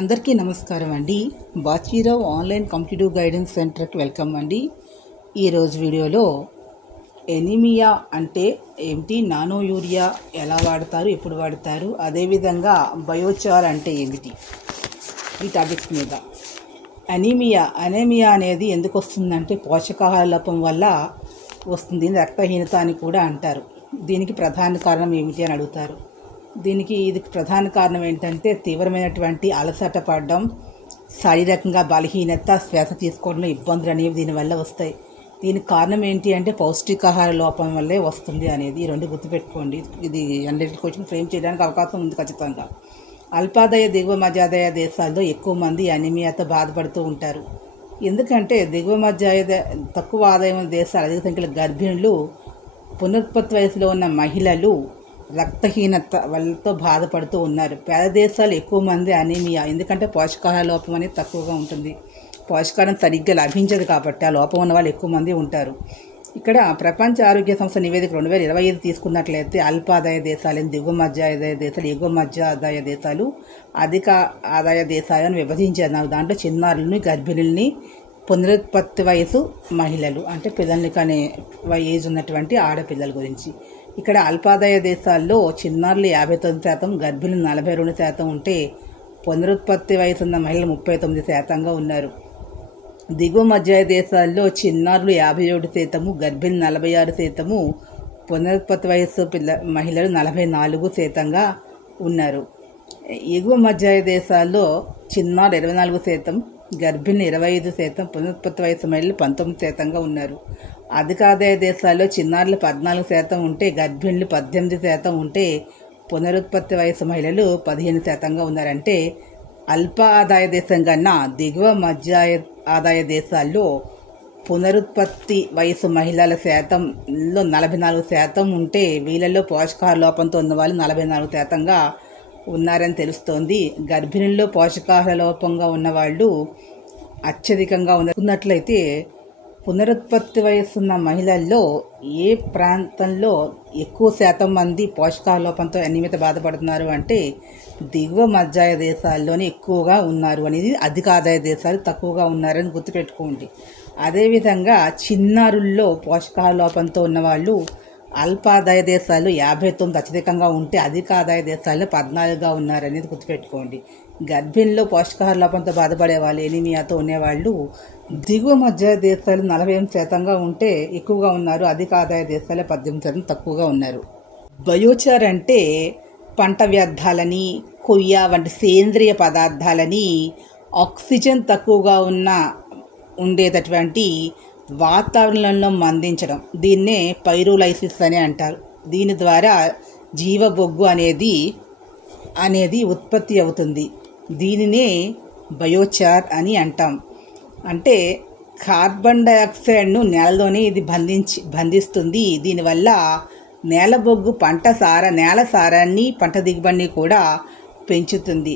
అందరికీ నమస్కారం అండి. బాచీరావు ఆన్లైన్ కాంపిటేటివ్ గైడెన్స్ సెంటర్కి వెల్కమ్ అండి. ఈరోజు వీడియోలో ఎనీమియా అంటే ఏమిటి, నానో యూరియా ఎలా వాడతారు, ఎప్పుడు వాడతారు, అదేవిధంగా బయోచార్ అంటే ఏమిటి, ఈ టాపిక్స్ మీద. అనీమియా అనేది ఎందుకు వస్తుందంటే పోషకాహార లోపం వల్ల వస్తుంది. రక్తహీనత అని కూడా అంటారు. దీనికి ప్రధాన కారణం ఏమిటి అని అడుగుతారు. ఇది ప్రధాన కారణం ఏంటంటే తీవ్రమైనటువంటి అలసట పడడం, శారీరకంగా బలహీనత, శ్వాస తీసుకోవడంలో ఇబ్బందులు అనేవి దీనివల్ల వస్తాయి. దీనికి కారణం ఏంటి అంటే పౌష్టికాహార లోపం వల్లే వస్తుంది అనేది. ఈ రెండు గుర్తుపెట్టుకోండి. ఇది అన్నిటి క్వశ్చన్ ఫ్రేమ్ చేయడానికి అవకాశం ఉంది ఖచ్చితంగా. అల్పాదాయ దిగువ మధ్యాదాయ దేశాల్లో ఎక్కువ మంది అనీమియాతో బాధపడుతూ ఉంటారు. ఎందుకంటే దిగువ మధ్యాయ తక్కువ ఆదాయం దేశాలు అధిక సంఖ్యలో గర్భిణులు, పునరుత్పత్తి వయసులో ఉన్న మహిళలు రక్తహీనత వల్లతో బాధపడుతూ ఉన్నారు. పేద దేశాలు ఎక్కువ మంది అనీమియా, ఎందుకంటే పోషకాహార లోపం అనేది తక్కువగా ఉంటుంది. పోషకాహారం సరిగ్గా లభించదు కాబట్టి ఆ లోపం ఉన్న వాళ్ళు ఎక్కువ మంది ఉంటారు. ఇక్కడ ప్రపంచ ఆరోగ్య సంస్థ నివేదిక 2025 తీసుకున్నట్లయితే అల్పాదాయ దేశాలు, దిగువ మధ్యాదాయ దేశాలు, ఎగువ మధ్యాదాయ దేశాలు, అధిక ఆదాయ దేశాలను విభజించారు. దాంట్లో చిన్నారులని, గర్భిణుల్ని, పునరుత్పత్తి వయసు మహిళలు అంటే పిల్లల్ని కనే ఏజ్ ఉన్నటువంటి ఆడపిల్లల గురించి. ఇక్కడ అల్పాదాయ దేశాల్లో చిన్నారులు 59%, గర్భిణులు 42% ఉంటే పునరుత్పత్తి వయసు ఉన్న మహిళలు 39%గా ఉన్నారు. దిగువ మధ్యాయ దేశాల్లో చిన్నారులు 57%, గర్భిణులు 46%, పునరుత్పత్తి వయసు మహిళలు 44%గా ఉన్నారు. ఎగువ మధ్యాయ దేశాల్లో చిన్నారులు 24%, గర్భిణులు 25%, పునరుత్పత్తి వయసు మహిళలు 19%గా ఉన్నారు. అధిక ఆదాయ దేశాల్లో చిన్నారులు 14% ఉంటే గర్భిణులు 18% ఉంటే పునరుత్పత్తి వయసు మహిళలు 15%గా ఉన్నారంటే అల్ప ఆదాయ దేశం కన్నా దిగువ మధ్య ఆదాయ దేశాల్లో పునరుత్పత్తి వయసు మహిళల శాతంలో 44% ఉంటే వీళ్ళల్లో పోషకాహార లోపంతో ఉన్న వాళ్ళు 44%గా ఉన్నారని తెలుస్తోంది. గర్భిణుల్లో పోషకాహార లోపంగా ఉన్నవాళ్ళు అత్యధికంగా ఉన్నట్లయితే పునరుత్పత్తి వయసున్న మహిళల్లో ఏ ప్రాంతంలో ఎక్కువ శాతం మంది పోషకాహార లోపంతో అనీమియాతో బాధపడుతున్నారు అంటే దిగువ మధ్యాయ దేశాల్లోనే ఎక్కువగా ఉన్నారు అనేది. అధిక ఆదాయ దేశాలు తక్కువగా ఉన్నారని గుర్తుపెట్టుకోండి. అదేవిధంగా చిన్నారుల్లో పోషకాహార లోపంతో ఉన్నవాళ్ళు అల్పాదాయ దేశాలు 59 అత్యధికంగా ఉంటే అధిక ఆదాయ దేశాల్లో 14గా ఉన్నారనేది గుర్తుపెట్టుకోండి. గర్భిణిలో పోషకాహార లోపంతో బాధపడే వాళ్ళు, ఎనీమియాతో ఉండేవాళ్ళు దిగువ మధ్య దేశాలు 48%గా ఉంటే ఎక్కువగా ఉన్నారు. అధిక ఆదాయ దేశాలు 18% తక్కువగా ఉన్నారు. బయోచార్ అంటే పంట వ్యర్థాలని, కొయ్య వంటి సేంద్రియ పదార్థాలని ఆక్సిజన్ తక్కువగా ఉండేటటువంటి వాతావరణంలో మందించడం. దీన్నే పైరోలైసిస్ అని అంటారు. దీని ద్వారా జీవబొగ్గు అనేది ఉత్పత్తి అవుతుంది. దీనినే బయోచార్ అని అంటాం. అంటే కార్బన్ డైఆక్సైడ్ను నేలలోనే ఇది బంధిస్తుంది. దీనివల్ల నేల బొగ్గు నేల సారాన్ని, పంట దిగుబడిని కూడా పెంచుతుంది.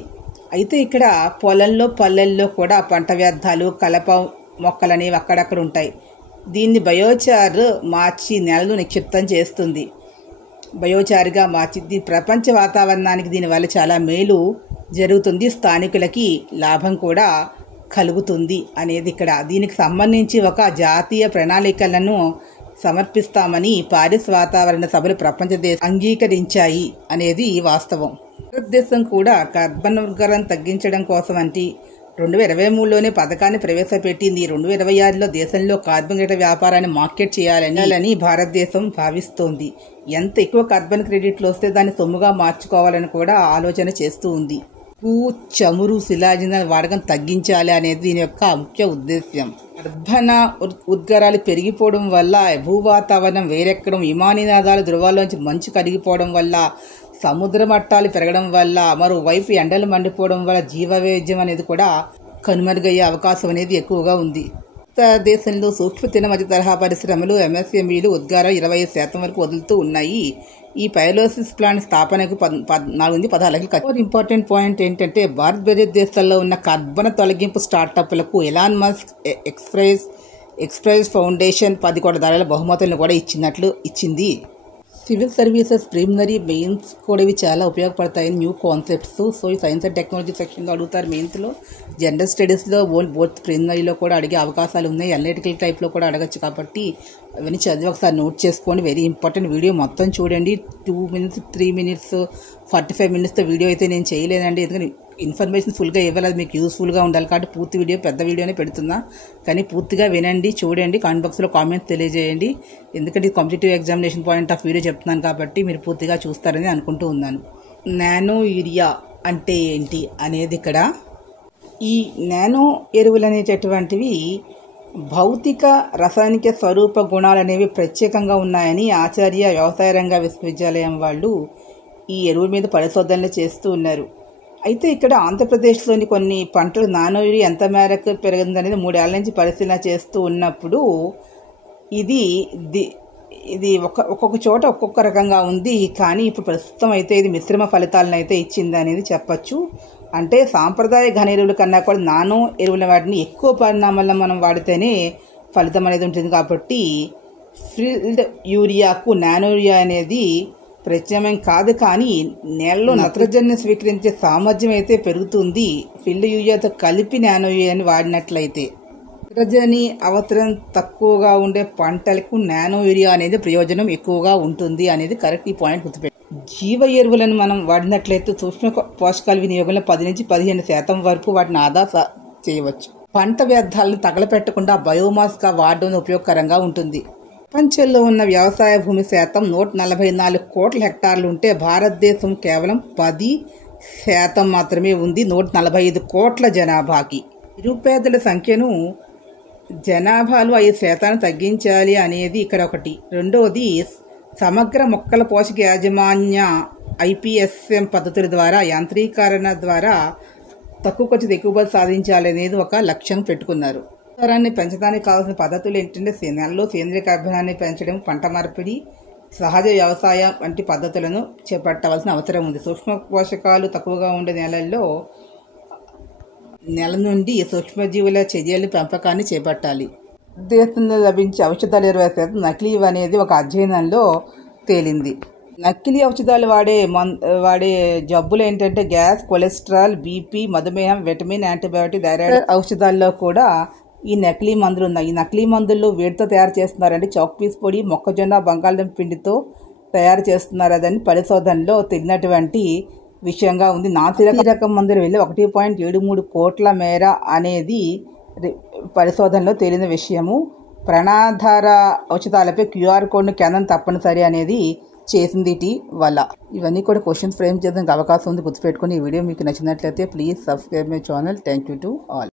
అయితే ఇక్కడ పొలంలో, పల్లెల్లో కూడా పంట వ్యర్థాలు, కలప మొక్కలనేవి అక్కడక్కడ ఉంటాయి. దీన్ని బయోచార్ మార్చి నేలలో నిక్షిప్తం చేస్తుంది. బయోచార్గా మార్చి ప్రపంచ వాతావరణానికి దీనివల్ల చాలా మేలు జరుగుతుంది. స్థానికులకి లాభం కూడా కలుగుతుంది అనేది ఇక్కడ. దీనికి సంబంధించి ఒక జాతీయ ప్రణాళికలను సమర్పిస్తామని పారిస్ వాతావరణ సభలు ప్రపంచ దేశాలు అంగీకరించాయి అనేది వాస్తవం. భారతదేశం కూడా కార్బన్ ఉద్గారాన్ని తగ్గించడం కోసం 2023లోనే పథకాన్ని ప్రవేశపెట్టింది. 2026లో దేశంలో కార్బన్ క్రెడిట్ వ్యాపారాన్ని మార్కెట్ చేయాలని భారతదేశం భావిస్తోంది. ఎంత ఎక్కువ కార్బన్ క్రెడిట్లు వస్తే దాన్ని సొమ్ముగా మార్చుకోవాలని కూడా ఆలోచన చేస్తూ ఉంది. చమురు, శిలాజన వాడకం తగ్గించాలి అనేది దీని యొక్క ముఖ్య ఉద్దేశ్యం. కార్బన్ ఉద్గారాలు పెరిగిపోవడం వల్ల భూ వాతావరణం వేరెక్కడం, విమానయానాలు ధృవాల్లోంచి మంచు కరిగిపోవడం వల్ల, సముద్ర మట్టాలు పెరగడం వల్ల, మరోవైపు ఎండలు మండిపోవడం వల్ల జీవవైవిధ్యం అనేది కూడా కనుమరుగయ్యే అవకాశం అనేది ఎక్కువగా ఉంది. దేశంలో సూక్ష్మ చిన్న మధ్య తరహా పరిశ్రమలు, ఎంఎస్ఎంఈలు ఉద్గారాలు 25% వరకు వదులుతూ ఉన్నాయి. ఈ పైరోలైసిస్ ప్లాంట్ స్థాపనకు 14-16 లక్షలు ఖర్చు. ఇంపార్టెంట్ పాయింట్ ఏంటంటే భారతదేశంలో ఉన్న కర్బన తొలగింపు స్టార్టప్లకు ఎలాన్ మస్క్ ఎక్స్ప్రెస్ ఫౌండేషన్ $10 కోట్ల బహుమతులను కూడా ఇచ్చింది. సివిల్ సర్వీసెస్ ప్రిలిమినరీ మెయిన్స్ కూడా ఇవి చాలా ఉపయోగపడతాయి, న్యూ కాన్సెప్ట్స్. సో ఈ సైన్స్ అండ్ టెక్నాలజీ సెక్షన్లో అడుగుతారు, మెయిన్స్లో. జనరల్ స్టడీస్లో బోత్ ప్రిలిమినరీలో కూడా అడిగే అవకాశాలు ఉన్నాయి, అనలిటికల్ టైప్లో కూడా అడగచ్చు. కాబట్టి అవన్నీ చదివి ఒకసారి నోట్ చేసుకోండి. Very important. వీడియో మొత్తం చూడండి. 2 minutes 3 minutes 45 minutesతో వీడియో అయితే నేను చేయలేనండి, ఎందుకంటే ఇన్ఫర్మేషన్ ఫుల్గా ఇవ్వాలి, అది మీకు యూస్ఫుల్గా ఉండాలి. కాబట్టి పూర్తి వీడియో పెద్ద వీడియోనే పెడుతున్నా, కానీ పూర్తిగా వినండి, చూడండి, కామెంట్ బాక్స్లో కామెంట్స్ తెలియజేయండి. ఎందుకంటే ఇది competitive examination point of video చెప్తున్నాను కాబట్టి మీరు పూర్తిగా చూస్తారని అనుకుంటూ ఉన్నాను. నానో యూరియా అంటే ఏంటి అనేది ఇక్కడ. ఈ నానో ఎరువులు అనేటటువంటివి భౌతిక రసాయనిక స్వరూప గుణాలు అనేవి ప్రత్యేకంగా ఉన్నాయని ఆచార్య వ్యవసాయ రంగ విశ్వవిద్యాలయం వాళ్ళు ఈ ఎరువుల మీద పరిశోధనలు చేస్తూ ఉన్నారు. అయితే ఇక్కడ ఆంధ్రప్రదేశ్లోని కొన్ని పంటలు నానో యూరియా ఎంత మేరకు పెరిగిందనేది 3 ఏళ్ల నుంచి పరిశీలన చేస్తూ ఉన్నప్పుడు ఇది ఒక్కొక్క చోట ఒక్కొక్క రకంగా ఉంది. కానీ ఇప్పుడు ప్రస్తుతం అయితే ఇది మిశ్రమ ఫలితాలను అయితే ఇచ్చింది అనేది చెప్పచ్చు. అంటే సాంప్రదాయ ఘన ఎరువుల కన్నా కూడా నానో ఎరువుల వాటిని ఎక్కువ పరిణామాల్లో మనం వాడితేనే ఫలితం అనేది ఉంటుంది. కాబట్టి ఫీల్డ్ యూరియాకు నానో యూరియా అనేది ప్రత్యామ్నాయం కాదు, కానీ నేలలో నత్రజనిని స్వీకరించే సామర్థ్యం అయితే పెరుగుతుంది ఫీల్డ్ యూరియాతో కలిపి నానో యూరియాని వాడినట్లయితే. నత్రజని అవసరం తక్కువగా ఉండే పంటలకు నానో యూరియా అనేది ప్రయోజనం ఎక్కువగా ఉంటుంది అనేది కరెక్ట్. ఈ పాయింట్ గుర్తుపెట్టి, జీవ ఎరువులను మనం వాడినట్లయితే సూక్ష్మ పోషకాల వినియోగంలో 10 నుంచి 15% వరకు వాటిని ఆదా చేయవచ్చు. పంట వ్యర్థాలను తగలపెట్టకుండా బయోమాస్గా వాడడం ఉపయోగకరంగా ఉంటుంది. ప్రపంచంలో ఉన్న వ్యవసాయ భూమి శాతం 144 కోట్ల హెక్టార్లు ఉంటే భారతదేశం కేవలం 10% మాత్రమే ఉంది 145 కోట్ల జనాభాకి. నిరుపేదల సంఖ్యను జనాభాలో 5% తగ్గించాలి అనేది ఇక్కడ ఒకటి. రెండవది, సమగ్ర మొక్కల పోషక యాజమాన్య IPSM పద్ధతుల ద్వారా యాంత్రీకరణ ద్వారా తక్కువ ఖర్చుతో ఎక్కువ సాధించాలి అనేది ఒక లక్ష్యం పెట్టుకున్నారు. తరాన్ని పెంచడానికి కావాల్సిన పద్ధతులు ఏంటంటే నేలలో సేంద్రియ కర్బనాన్ని పెంచడం, పంట మార్పిడి, సహజ వ్యవసాయం వంటి పద్ధతులను చేపట్టవలసిన అవసరం ఉంది. సూక్ష్మ పోషకాలు తక్కువగా ఉండే నెల నుండి సూక్ష్మజీవుల చర్యల పెంపకాన్ని చేపట్టాలి. దేశంలో లభించే ఔషధాలు 20% నకిలీ అనేది ఒక అధ్యయనంలో తేలింది. నకిలీ ఔషధాలు వాడే జబ్బులు ఏంటంటే గ్యాస్, కొలెస్ట్రాల్, BP, మధుమేహం, విటమిన్, యాంటీబయాటిక్, థైరాయిడ్ ఔషధాల్లో కూడా ఈ నకిలీ మందులు ఉన్నాయి. ఈ నకిలీ మందుల్లో వేడితో తయారు చేస్తున్నారంటే చాక్ పీస్ పొడి, మొక్కజొన్న, బంగాళదుంప పిండితో తయారు చేస్తున్నారు. అదని పరిశోధనలో తెలిసినటువంటి విషయంగా ఉంది. నాసి రకం మందులు వెళ్ళి 1.73 కోట్ల మేర అనేది పరిశోధనలో తేలిన విషయము. ప్రాణాధార ఔషధాలపై QR కోడ్ను కేంద్రం తప్పనిసరి అనేది చేసింది ఇటీవల. ఇవన్నీ కూడా క్వశ్చన్స్ ఫ్రేమ్ చేయడానికి అవకాశం ఉంది, గుర్తుపెట్టుకుని. ఈ వీడియో మీకు నచ్చినట్లయితే please subscribe my channel. Thank you to all.